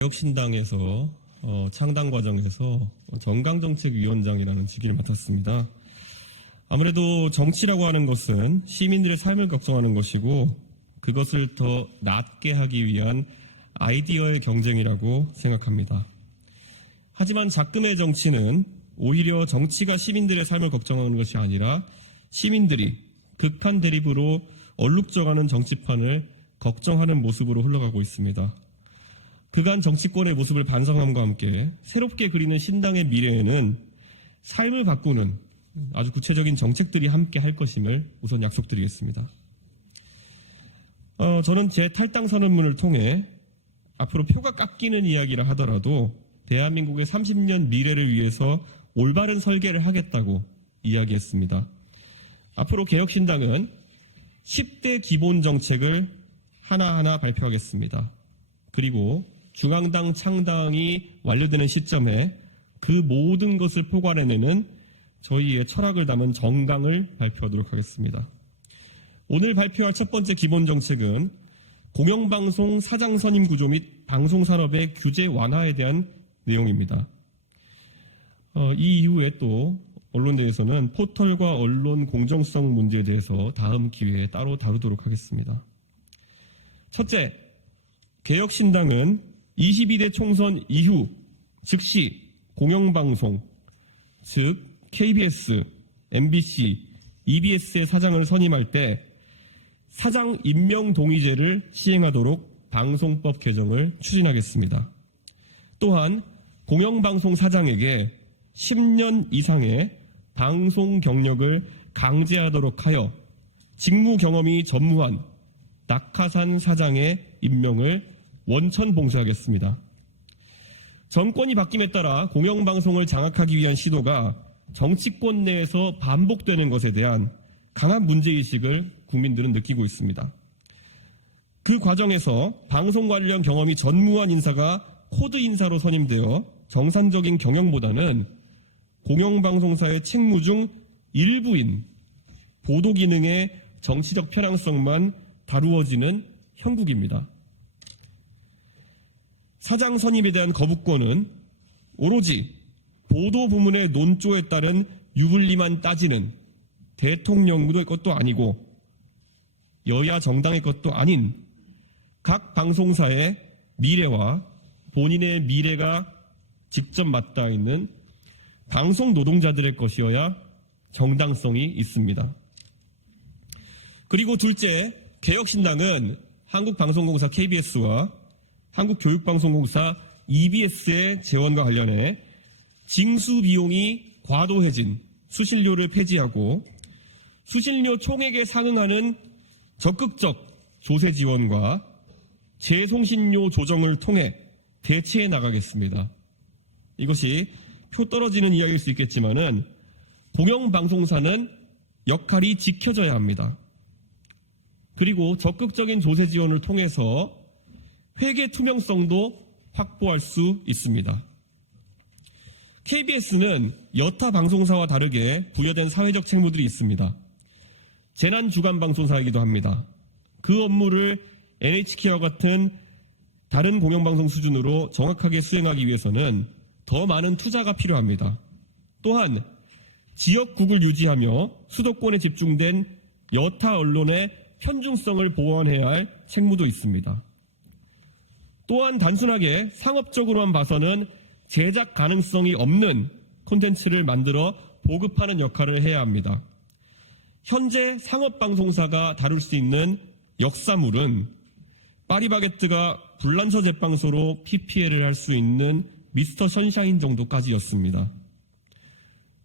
개혁신당에서 창당 과정에서 정강정책위원장이라는 직위를 맡았습니다. 아무래도 정치라고 하는 것은 시민들의 삶을 걱정하는 것이고 그것을 더 낫게 하기 위한 아이디어의 경쟁이라고 생각합니다. 하지만 작금의 정치는 오히려 정치가 시민들의 삶을 걱정하는 것이 아니라 시민들이 극한 대립으로 얼룩져가는 정치판을 걱정하는 모습으로 흘러가고 있습니다. 그간 정치권의 모습을 반성함과 함께 새롭게 그리는 신당의 미래에는 삶을 바꾸는 아주 구체적인 정책들이 함께 할 것임을 우선 약속드리겠습니다. 저는 제 탈당 선언문을 통해 앞으로 표가 깎이는 이야기라 하더라도 대한민국의 30년 미래를 위해서 올바른 설계를 하겠다고 이야기했습니다. 앞으로 개혁신당은 10대 기본 정책을 하나하나 발표하겠습니다. 그리고 중앙당 창당이 완료되는 시점에 그 모든 것을 포괄해내는 저희의 철학을 담은 정강을 발표하도록 하겠습니다. 오늘 발표할 첫 번째 기본 정책은 공영방송 사장 선임 구조 및 방송산업의 규제 완화에 대한 내용입니다. 이 이후에 또 언론대에서는 포털과 언론 공정성 문제에 대해서 다음 기회에 따로 다루도록 하겠습니다. 첫째, 개혁신당은 22대 총선 이후 즉시 공영방송, 즉 KBS, MBC, EBS의 사장을 선임할 때 사장 임명 동의제를 시행하도록 방송법 개정을 추진하겠습니다. 또한 공영방송 사장에게 10년 이상의 방송 경력을 강제하도록 하여 직무 경험이 전무한 낙하산 사장의 임명을 원천 봉쇄하겠습니다. 정권이 바뀜에 따라 공영방송을 장악하기 위한 시도가 정치권 내에서 반복되는 것에 대한 강한 문제의식을 국민들은 느끼고 있습니다. 그 과정에서 방송 관련 경험이 전무한 인사가 코드 인사로 선임되어 정상적인 경영보다는 공영방송사의 책무 중 일부인 보도 기능의 정치적 편향성만 다루어지는 형국입니다. 사장 선임에 대한 거부권은 오로지 보도 부문의 논조에 따른 유불리만 따지는 대통령의 것도 아니고 여야 정당의 것도 아닌 각 방송사의 미래와 본인의 미래가 직접 맞닿아 있는 방송 노동자들의 것이어야 정당성이 있습니다. 그리고 둘째, 개혁신당은 한국방송공사 KBS와 한국교육방송공사 EBS의 재원과 관련해 징수 비용이 과도해진 수신료를 폐지하고 수신료 총액에 상응하는 적극적 조세 지원과 재송신료 조정을 통해 대체해 나가겠습니다. 이것이 표 떨어지는 이야기일 수 있겠지만은 공영방송사는 역할이 지켜져야 합니다. 그리고 적극적인 조세 지원을 통해서 회계 투명성도 확보할 수 있습니다. KBS는 여타 방송사와 다르게 부여된 사회적 책무들이 있습니다. 재난주간방송사이기도 합니다. 그 업무를 NHK와 같은 다른 공영방송 수준으로 정확하게 수행하기 위해서는 더 많은 투자가 필요합니다. 또한 지역국을 유지하며 수도권에 집중된 여타 언론의 편중성을 보완해야 할 책무도 있습니다. 또한 단순하게 상업적으로만 봐서는 제작 가능성이 없는 콘텐츠를 만들어 보급하는 역할을 해야 합니다. 현재 상업방송사가 다룰 수 있는 역사물은 파리바게뜨가 불란서 제빵소로 PPL을 할 수 있는 미스터 선샤인 정도까지였습니다.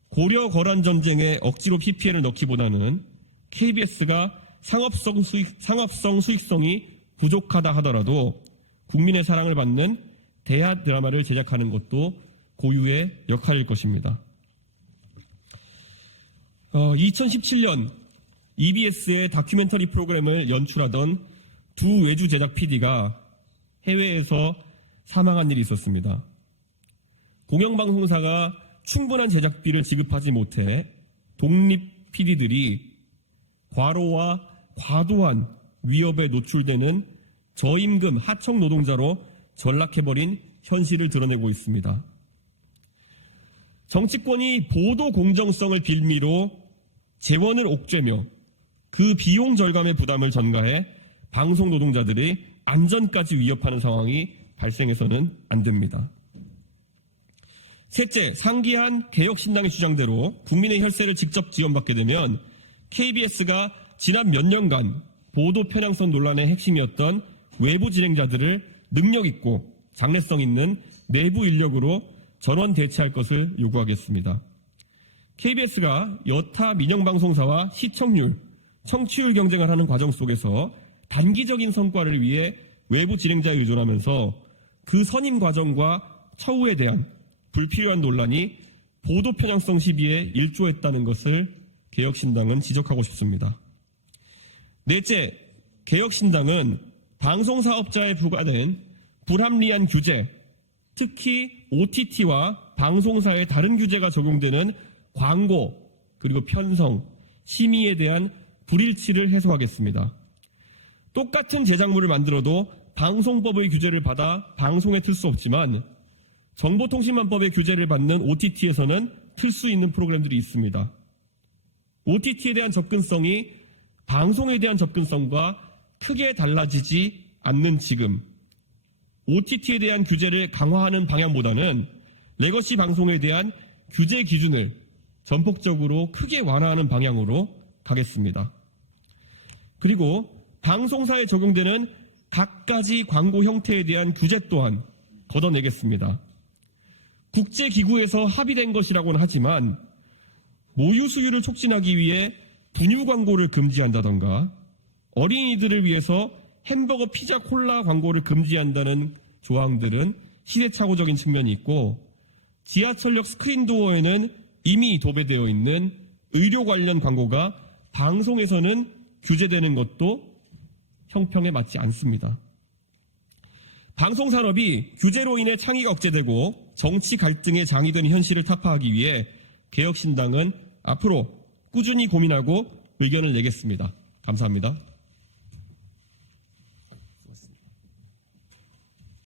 고려 거란 전쟁에 억지로 PPL을 넣기보다는 KBS가 상업성 수익성이 부족하다 하더라도 국민의 사랑을 받는 대하 드라마를 제작하는 것도 고유의 역할일 것입니다. 2017년 EBS의 다큐멘터리 프로그램을 연출하던 두 외주 제작 PD가 해외에서 사망한 일이 있었습니다. 공영방송사가 충분한 제작비를 지급하지 못해 독립 PD들이 과로와 과도한 위협에 노출되는 저임금 하청 노동자로 전락해버린 현실을 드러내고 있습니다. 정치권이 보도 공정성을 빌미로 재원을 옥죄며 그 비용 절감의 부담을 전가해 방송 노동자들의 안전까지 위협하는 상황이 발생해서는 안 됩니다. 셋째, 상기한 개혁신당의 주장대로 국민의 혈세를 직접 지원받게 되면 KBS가 지난 몇 년간 보도 편향성 논란의 핵심이었던 외부 진행자들을 능력 있고 장래성 있는 내부 인력으로 전원 대체할 것을 요구하겠습니다. KBS가 여타 민영방송사와 시청률, 청취율 경쟁을 하는 과정 속에서 단기적인 성과를 위해 외부 진행자에 의존하면서 그 선임 과정과 처우에 대한 불필요한 논란이 보도 편향성 시비에 일조했다는 것을 개혁신당은 지적하고 싶습니다. 넷째, 개혁신당은 방송사업자에 부과된 불합리한 규제, 특히 OTT와 방송사의 다른 규제가 적용되는 광고, 그리고 편성, 심의에 대한 불일치를 해소하겠습니다. 똑같은 제작물을 만들어도 방송법의 규제를 받아 방송에 틀 수 없지만 정보통신망법의 규제를 받는 OTT에서는 틀 수 있는 프로그램들이 있습니다. OTT에 대한 접근성이 방송에 대한 접근성과 크게 달라지지 않는 지금 OTT에 대한 규제를 강화하는 방향보다는 레거시 방송에 대한 규제 기준을 전폭적으로 크게 완화하는 방향으로 가겠습니다. 그리고 방송사에 적용되는 각가지 광고 형태에 대한 규제 또한 걷어내겠습니다. 국제기구에서 합의된 것이라고는 하지만 모유 수유를 촉진하기 위해 분유 광고를 금지한다던가 어린이들을 위해서 햄버거, 피자, 콜라 광고를 금지한다는 조항들은 시대착오적인 측면이 있고 지하철역 스크린도어에는 이미 도배되어 있는 의료 관련 광고가 방송에서는 규제되는 것도 형평에 맞지 않습니다. 방송산업이 규제로 인해 창의가 억제되고 정치 갈등의 장이 되는 현실을 타파하기 위해 개혁신당은 앞으로 꾸준히 고민하고 의견을 내겠습니다. 감사합니다.